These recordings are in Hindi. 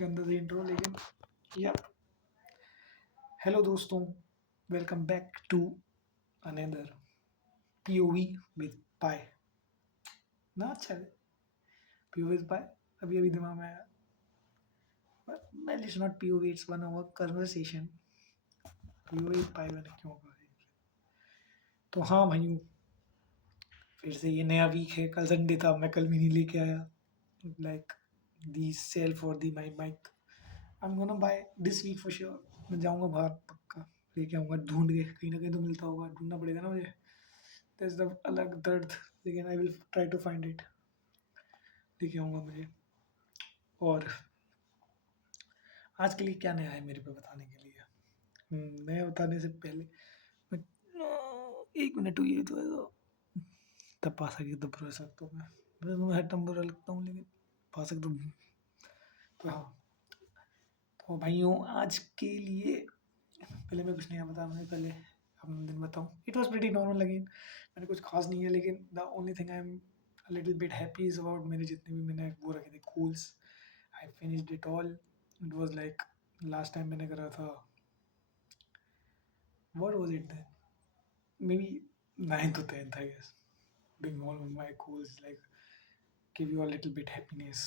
गंदा सा इंट्रो लेकिन या हेलो दोस्तों, welcome back to another POV with Pai. ना अच्छा है पीओवी विद पाई। अभी अभी दिमाग में आया, well it's not POV, it's one hour conversation. POV with Pai मैंने क्यों कहा है? तो हाँ भाइयों, फिर से ये नया वीक है। कल संडे था, मैं कल भी नहीं लेके आया like the sale for the my mic. I am gonna buy this week for sure. मैं जाऊंगा बाहर पक्का, लेके आऊंगा ढूंढ के। कहीं ना कहीं तो मिलता होगा, ढूंढना पड़ेगा ना मुझे। दैट्स द अलग दर्द, लेकिन I will try to find it. लेके आऊंगा मुझे। और आज के लिए क्या नया है मेरे पे बताने के लिए? नया बताने से पहले मैं एक मिनट हुई है तो तब पा सके तो बुरा सकता हूँ मैं हर टाइम बुरा लगता हूँ, लेकिन पा सकता हूँ। तो हाँ, तो भाइयों आज के लिए पहले मैं कुछ नया बता, मैं पहले अपना दिन बताऊँ। It was pretty normal again, मैंने कुछ खास नहीं है, लेकिन the only thing I am little bit happy is about मेरे जितने भी मैंने वो रखे थे कूल्स, I finished it all. It was like last time मैंने करा था, what was it then, maybe 9th or 10th I guess. doing all of my goals like give you a little bit happiness।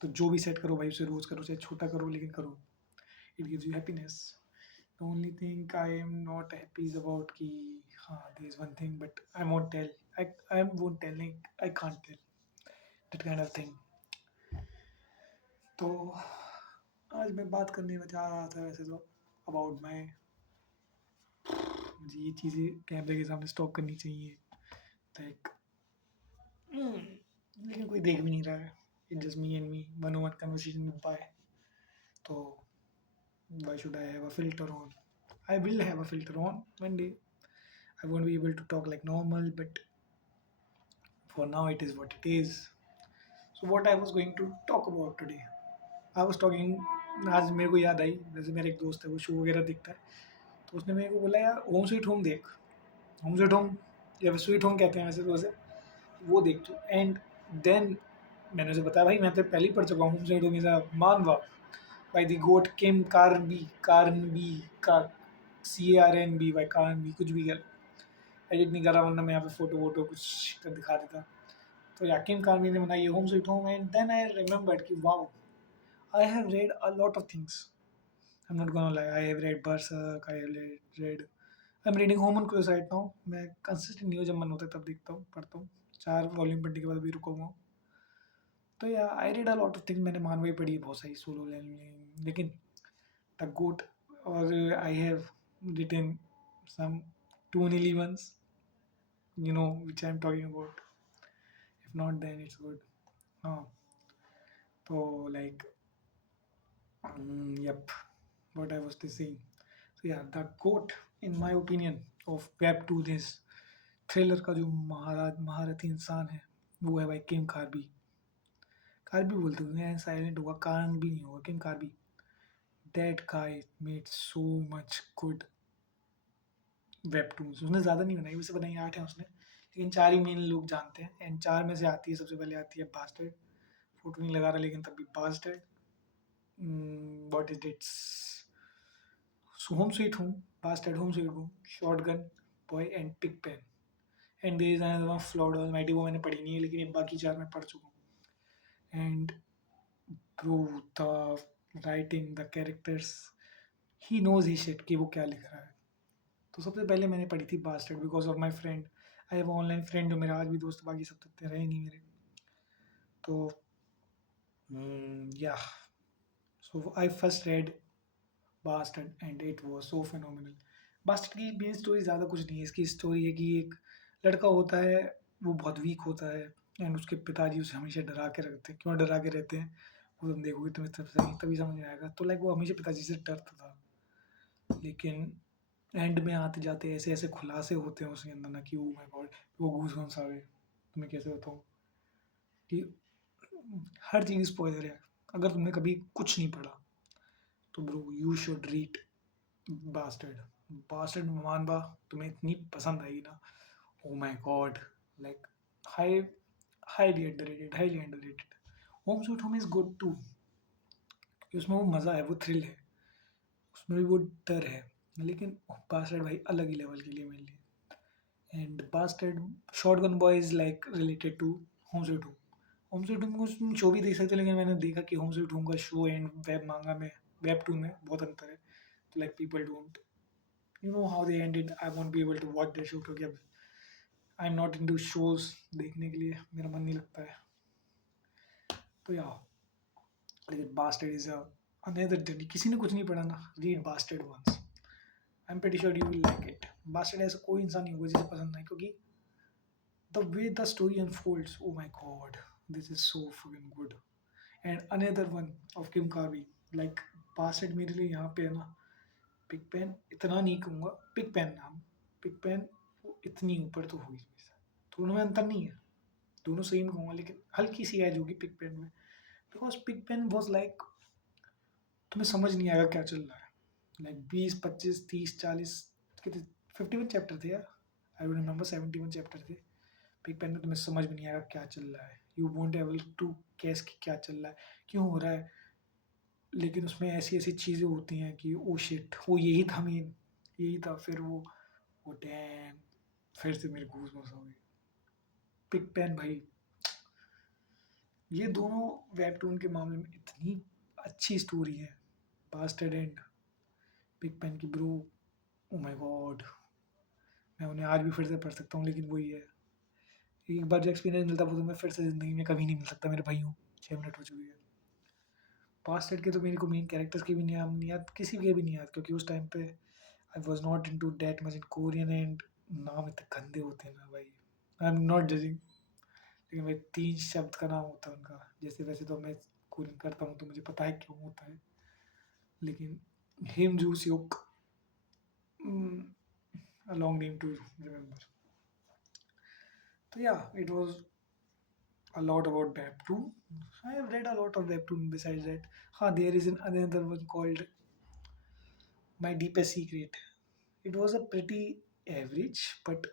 तो जो भी सेट करो भाई उसे रोज करो, चाहे छोटा करो लेकिन करो। It gives you happiness. The only thing I am not happy is about कि हाँ there is one thing but I won't tell. I won't tell, I can't tell that kind of thing. तो आज मैं बात करने में चाह रहा था वैसे तो अबाउट माई, मुझे ये चीज़ें कैमरे के सामने स्टॉप करनी चाहिए लाइक, लेकिन कोई देख भी नहीं रहा है। It just me and me, one on one conversation with by. तो why should I have a filter on? I will have a filter on one day. I won't be able to talk like normal, but for now it is what it is. So what I was going to talk about today, I was talking, आज मेरे को याद आई, जैसे मेरा एक दोस्त है वो शो वगैरह देखता है, तो उसने मेरे को बोला यार होम स्वीट होम देख। होम स्वीट होम या स्वीट होम कहते हैं वैसे तो उसे, वो देख तू। एंड देन मैंने उसे बताया भाई मैं तो पहले ही पढ़ चुका हूँ home sweet Home is a मानवा by the goat Kim Carnby का CARNB by Carnby, कुछ भी कर एडिट नहीं कर रहा, वरना मैं यहाँ पे फोटो वोटो कुछ कर दिखा देता। तो या किम कार्नी ने बनाई home sweet home, and then I remembered कि wow, I have read a lot of things. I am not gonna lie, I have read Berserk, I have read, I am reading Homunculus right now. मैं कंसिस्टेंट नहीं हूँ, जब मन होता है तब देखता हूँ, पढ़ता हूँ। 4 वॉल्यूम पढ़ने के बाद भी रुका हुआ हूँ। तो या I read a lot of things, मैंने मानवी पढ़ी है बहुत सारी सोलो लेवलिंग, लेकिन the goat, or I have written some two nearly ones, you know which I'm talking about. If not, then it's good. Oh, so like, yep, what I was to saying. So yeah, the goat, in my opinion, of web to this thriller का जो महारथी इंसान है वो है भाई किम कार्बी। कार्बी बोलते हुए साइलेंट होगा, कारण भी नहीं होगा, Kim Carnby. That guy made so much good webtoons. उसने ज़्यादा नहीं बनाई, वैसे बनाई 8 है उसने, लेकिन 4 ही मेन लोग जानते हैं। एंड 4 में से आती है, सबसे पहले आती है बास्टर्ड। फोटो नहीं लगा रहा लेकिन तब भी Bastard. What is it's, Home sweet Home, Bastard, Home sweet Home, Shotgun Boy and Pig Pen. And there is another one, Flawed Almighty, वो मैंने पढ़ी नहीं है, लेकिन ये बाकी 4 मैं पढ़ चुका हूँ। And through the writing, the characters, he knows he shit कि वो क्या लिख रहा है। तो सबसे पहले मैंने पढ़ी थी Bastard because of my friend. I have online friend जो मेरा आज भी दोस्त, बाकी सब तक रहे नहीं मेरे। तो yeah, so I first read Bastard and it was so phenomenal. Bastard की मेन स्टोरी ज़्यादा कुछ नहीं है। इसकी स्टोरी है कि एक लड़का होता है, वो बहुत वीक होता है, एंड उसके पिताजी उसे हमेशा डरा के रखते हैं। क्यों डरा के रहते हैं वो तुम देखोगे, तुम्हें तभी समझ में आएगा। तो लाइक वो हमेशा पिताजी से डरता था, लेकिन एंड में आते जाते ऐसे ऐसे खुलासे होते हैं उसके अंदर ना कि ओ माय गॉड, वो गूज़बम्प्स आ गए। तुम्हें कैसे बताऊँ कि हर चीज़ स्पॉइलर है। अगर तुमने कभी कुछ नहीं पढ़ा तो bro you should read Bastard. Bastard manhwa तुम्हें इतनी पसंद आएगी ना, oh my god, like highly underrated, highly underrated. Home sweet Home is good too, कि उसमें वो मज़ा है, वो थ्रिल है, उसमें भी वो डर है। लेकिन बास्टर्ड भाई अलग ही लेवल के लिए मेरे लिए। And Bastard Shotgun Boy is like related to Home sweet Home. Home sweet Home को तुम शो भी देख सकते हो, लेकिन मैंने देखा कि होम स्वीट होम का शो एंड वेब मांगा में, वेब टू में बहुत अंतर है। तो like people don't you know how they ended, I won't be able to watch the show, क्योंकि अब I am not into shows देखने के लिए, मेरा मन नहीं लगता है। तो या लेकिन बास्टर्ड इज अनदर जर्नी। किसी ने कुछ नहीं पढ़ा ना, read Bastard once, I am pretty sure you will like it. Bastard ऐसा कोई इंसान नहीं होगा जिसे पसंद नहीं, क्योंकि the way the story unfolds, oh my god, this is so fucking good. And another one of Kim Carvey, like बासठ मेरे लिए यहाँ पे है ना, पिग पेन इतना नहीं कहूँगा, पिग पेन नाम, पिग पेन इतनी ऊपर तो होगी मेरे साथ, दोनों में अंतर नहीं है, दोनों सेम कहूँगा, लेकिन हल्की सी एज होगी पिग पेन में, because Pig Pen was like तुम्हें समझ नहीं आएगा क्या चल रहा है, लाइक 20 25 30 40 कितने 51 चैप्टर थे यार, आई डोंट रिमेंबर 71 चैप्टर थे। पिग पेन में तुम्हें समझ में नहीं आएगा क्या चल रहा है, यू वोंट एबल टू कैस कि क्या चल रहा है, क्यों हो रहा है, लेकिन उसमें ऐसी ऐसी चीज़ें होती हैं कि ओ शिट वो यही था मेन, यही था, फिर वो डैम, फिर से मेरे गूज बम्स हो गए। पिग पेन भाई, ये दोनों वेबटून के मामले में इतनी अच्छी स्टोरी है, बास्टर्ड एंड पिग पेन की ब्रो, ओ माय गॉड, मैं उन्हें आज भी फिर से पढ़ सकता हूँ, लेकिन वही है, एक बार जो एक्सपीरियंस मिलता है वो तुम्हें फिर से ज़िंदगी में कभी नहीं मिल सकता मेरे भाइयों। 6 मिनट हो चुकी है। पास्ट एड के तो मेरे को मेन कैरेक्टर्स के भी नाम नहीं याद, किसी के भी नहीं याद, क्योंकि उस टाइम पे I was not into that much in Korean, and नाम इतने गंदे होते हैं ना भाई, आई एम नॉट जजिंग, लेकिन भाई 3 शब्द का नाम होता है उनका, जैसे वैसे तो मैं कोरियन करता हूँ तो मुझे पता है क्यों होता है, लेकिन हिम जू Seok, a long name to remember. So yeah, it was a lot about Webtoon. I have read a lot of Webtoon besides that. There is another one called My Deepest Secret. It was a pretty average, but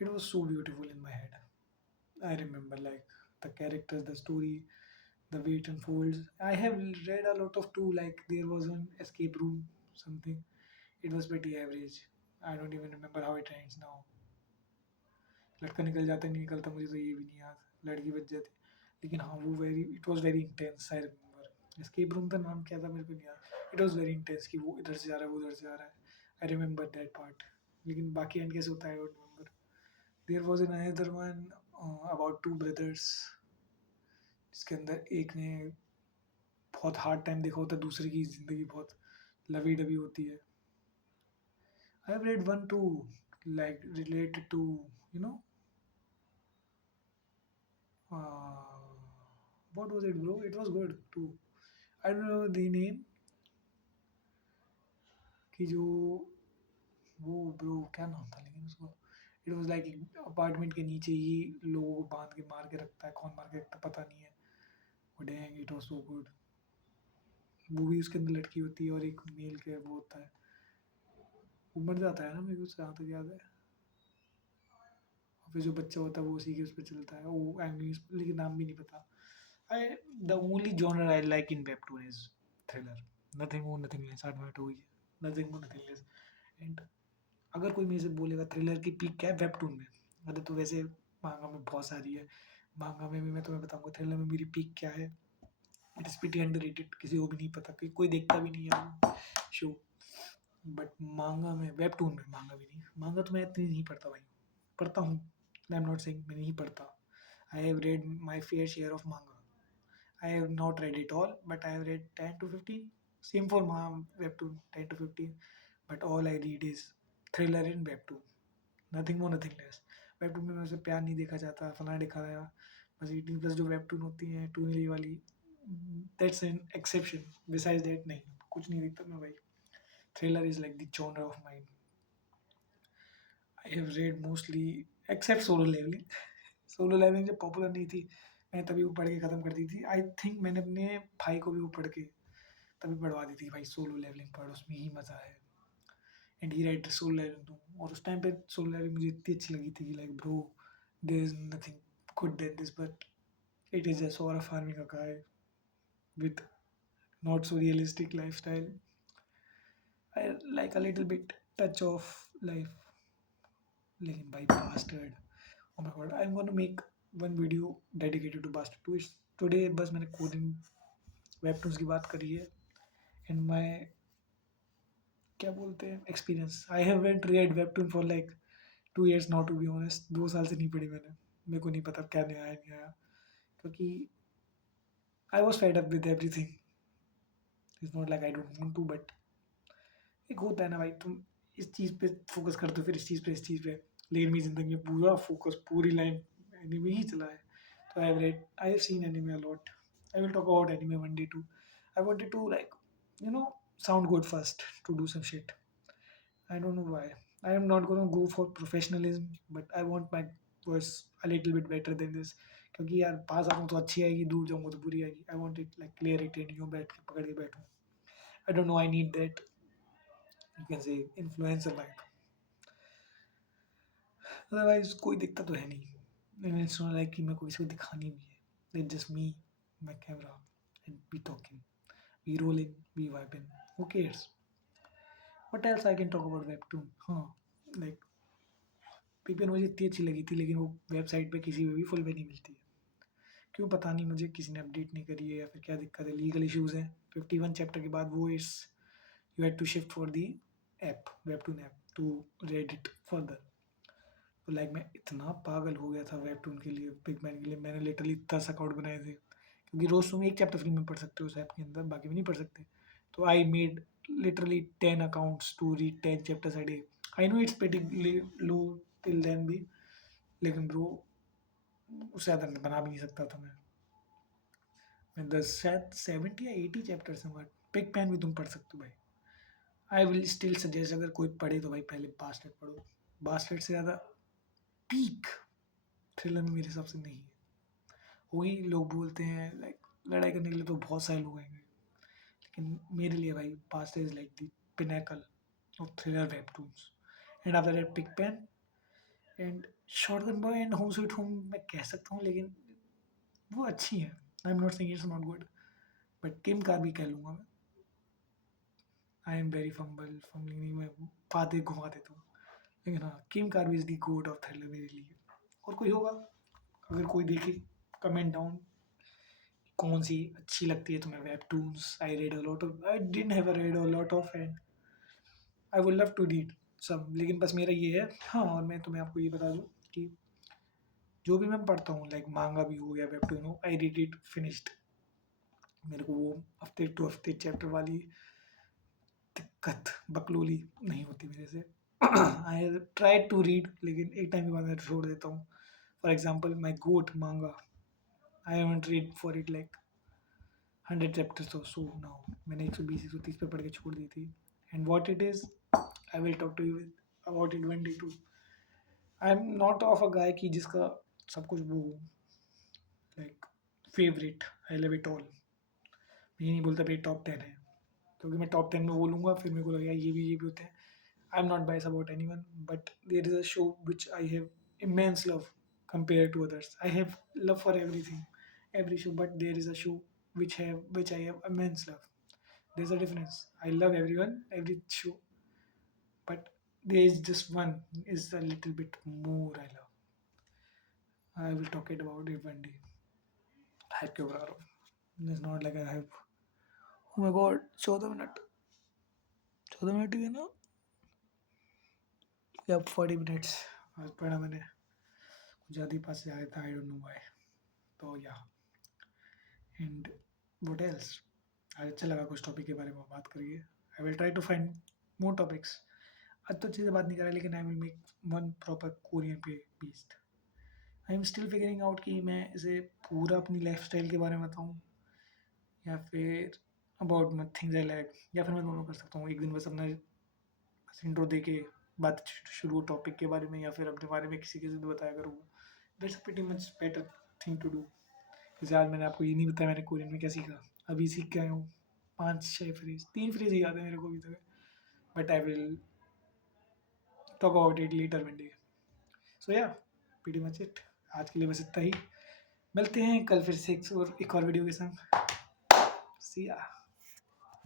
it was so beautiful in my head. I remember like the characters, the story, the way it unfolds. I have read a lot of too, like there was an escape room, something. It was pretty average. I don't even remember how it ends now. लड़का निकल जाता है नहीं निकलता मुझे तो ये भी नहीं याद, लड़की बच जाती, लेकिन हाँ वो very, it was very intense, I remember escape room का नाम क्या था मेरे को नहीं याद, इट वॉज वेरी इंटेंस कि वो इधर से जा रहा है वो उधर से आ रहा है, आई रिमेंबर दैट पार्ट, लेकिन बाकी एंड कैसे होता है I don't remember. There was an another one about 2 brothers, जिसके अंदर एक ने बहुत हार्ड टाइम देखा होता है, दूसरे की ज़िंदगी बहुत लवी डबी होती है। I have read one too like related to you know what was it bro, it was good too, I don't know the name, कि जो वो ब्रो क्या नाम था लेकिन उसको, इट वाज लाइक अपार्टमेंट के नीचे ही लोगों को बांध के मार के रखता है, कौन मार के रखता है पता नहीं है, वो dang it was so good. वो भी उसके अंदर लड़की होती है और एक मेल के वो होता है, वो मर जाता है ना मेरे को जहाँ तक याद है, और फिर जो बच्चा होता है वो उसी के उस पर चलता है, वो एंग्री, लेकिन नाम भी नहीं पता। I the only genre I like in webtoon is thriller, nothing more nothing less, 8 minute हो गई है, nothing more nothing less. And अगर कोई मेरे से बोलेगा थ्रिलर की पीक क्या है वेबटून में, मतलब तो वैसे मांगा में बहुत सारी है, मांगा में भी मैं तुम्हें बताऊंगा थ्रिलर में मेरी पीक क्या है, इट इज़ प्रीटी अंडररेटेड, किसी को भी नहीं पता, कि कोई देखता भी नहीं है शो, बट मांगा में, वेबटून में, मांगा भी नहीं, मांगा तो मैं इतनी नहीं पढ़ता भाई, पढ़ता हूँ, आई एम नॉट सेइंग मैं नहीं पढ़ता, आई have red my fair share of मांगा, I have not read it all, but I have read 10 to 15. Same for my webtoon, 10 to 15. But all I read is thriller and webtoon. Nothing more, nothing less. Webtoon में वैसे प्यार नहीं देखा जाता, फना दिखाया, बस 18+ जो webtoon होती हैं 2 वाली, that's an exception. Besides that नहीं, कुछ नहीं देखता मैं भाई. Thriller is like the genre of mine. I have read mostly, except Solo Leveling. Solo Leveling जब पॉपुलर नहीं थी, मैं तभी वो पढ़ के ख़त्म कर दी थी, आई थिंक मैंने अपने भाई को भी वो पढ़ के तभी पढ़वा दी थी, भाई सोलो लेवलिंग पढ़, उसमें ही मज़ा है, and he right Solo Leveling too, और उस टाइम पे सोलो लेवलिंग मुझे इतनी अच्छी लगी थी, like bro there is nothing good than this, but it is just aura farming a guy with not so realistic lifestyle. I like a little bit touch of life. लेकिन भाई bastard. Oh my god, I'm gonna make one video dedicated to bastard twist. Today बस मैंने कोरियन वेबटून्स की बात करी है and my क्या बोलते हैं experience. I haven't read webtoon for like 2 years now to be honest. 2 साल से नहीं पढ़ी मैंने. मेरे को नहीं पता क्या नया आया नहीं आया क्योंकि I was fed up with everything. It's not like I don't want to but एक होता है ना भाई, तुम इस चीज़ पे फोकस करते हो फिर इस चीज़ पे. लेकिन मेरी ज़िंदगी में पूरा फोकस पूरी लाइन एनिमे ही चला है. तो I have seen anime a lot. I will talk about anime one day too. I wanted to like you know sound good first to do some shit. I don't know why. I am not gonna go for professionalism, but I want my voice a little bit better than this. क्योंकि यार पास आऊँ तो अच्छी आएगी, दूर जाऊँगा तो बुरी आएगी. I want it like clarity and यूँ बैठ के पकड़ के बैठूँ. I don't know, I need that you can say influencer like. Otherwise कोई दिक्कत तो है नहीं. इट्स नॉट लाइक कि मैं कोई से दिखानी भी है. It's just me, my camera and we talking, we rolling, we vibing. Who cares? What else I can talk about Webtoon? हाँ, लाइक पीपीएन मुझे इतनी अच्छी लगी थी लेकिन वो वेबसाइट पे किसी में भी फुल में नहीं मिलती है. क्यों पता नहीं, मुझे किसी ने अपडेट नहीं करी है या फिर क्या दिक्कत है. लीगल इश्यूज़ हैं. 51 चैप्टर के बाद वो इस you had to shift for the app, Webtoon app to read it further. तो लाइक मैं इतना पागल हो गया था वेबटून के लिए, बिग मैन के लिए. मैंने लिटरली 10 अकाउंट बनाए थे क्योंकि रोज़ तुम एक चैप्टर फ्री में पढ़ सकते हो उस ऐप के अंदर, बाकी में नहीं पढ़ सकते. तो I made literally 10 accounts to read 10 chapters a day. I know it's pretty low till then भी, लेकिन ब्रो उससे ज़्यादा बना भी नहीं सकता था मैं 10 शायद 70 या 80 चैप्टर्स हैं. बट पिग पेन भी तुम पढ़ सकते हो भाई. आई विल स्टिल सजेस्ट अगर कोई पढ़े तो भाई पहले बास्टर्ड पढ़ो. बास्टर्ड से ज़्यादा पीक थ्रिलर में मेरे हिसाब से नहीं है. वही लोग बोलते हैं लाइक लड़ाई करने के लिए तो बहुत सारे लोग आएंगे, लेकिन मेरे लिए भाई Bastard is like the pinnacle of thriller webtoons. And after that Pig Pen and Shotgun Boy and Home Sweet Home मैं कह सकता हूँ, लेकिन वो अच्छी है. I am not saying it's not good, but Kim का भी कह लूँगा मैं. आई एम वेरी फंबलिंग नहीं, मैं बातें घुमा देता हूँ. लेकिन हाँ, किम कार्बी इज द गोड ऑफ थ्रिलर मेरे लिए. और कोई होगा अगर कोई देखे, कमेंट डाउन कौन सी अच्छी लगती है तुम्हें webtoons. I read a lot of, I didn't have a read a lot of and I would love to read सब. लेकिन बस मेरा ये है. हाँ, और मैं तुम्हें आपको ये बता दूँ कि जो भी मैं पढ़ता हूँ लाइक मांगा भी हो या वेबटून हो, आई रीड इट फिनिश्ड. मेरे को वो हफ्ते टू हफ्ते चैप्टर वाली दिक्कत बकलोली नहीं होती मेरे से. आई ट्राई टू रीड, लेकिन एक टाइम के बाद मैं छोड़ देता हूँ. फॉर एग्जाम्पल माई गोट मांगा, I haven't read for it like 100 chapters और सो नाउ. मैंने 120-130 पे पढ़ के छोड़ दी थी. And what it is, I will talk to you about it one day too. I am not of a guy की जिसका सब कुछ वो like favourite. I love it all. मैं ये नहीं बोलता भाई टॉप 10 है, क्योंकि मैं टॉप 10 में बोलूँगा फिर मेरे को लगेगा ये भी होते हैं. I am not bias about any one, but there is a show which I have immense love compared to others. I have love for everything, every show, but there is a show which I have immense love. There's a difference. I love everyone, every show, but there is just one is a little bit more I love. I will talk it about it one day. Hype क्यों बना रहा हूँ? It's not like I have. Oh my god, 14 minute. 14 minute ही है ना या 40 मिनट्स. आज पढ़ा मैंने कुछ ज़्यादा ही पास से आया था. I don't know why. तो या एंड व्हाट एल्स. आज अच्छा लगा कुछ टॉपिक के बारे में बात करिए. I will try to find more topics. आज तो अच्छे से बात नहीं करा, लेकिन I will make one proper Korean पे based. I am still figuring out कि मैं इसे पूरा अपनी लाइफ स्टाइल के बारे में बताऊँ या फिर about my things I like, या फिर मैं दोनों कर सकता हूँ. एक दिन बस अपना बस इंट्रो दे के बात शुरू टॉपिक के बारे में, या फिर अपने बारे में किसी के से बताया करूँगा. That's pretty much better thing to do. जैसे आज मैंने आपको ये नहीं बताया मैंने कोरियन में क्या सीखा. अभी सीख के आया हूँ 5-6 फ्रेज. 3 फ्रेज ही याद है मेरे को अभी तक, but I will talk about it later one day. So yeah pretty much it. आज के लिए बस इतना ही. मिलते हैं कल फिर से एक और वीडियो के संग. सी या.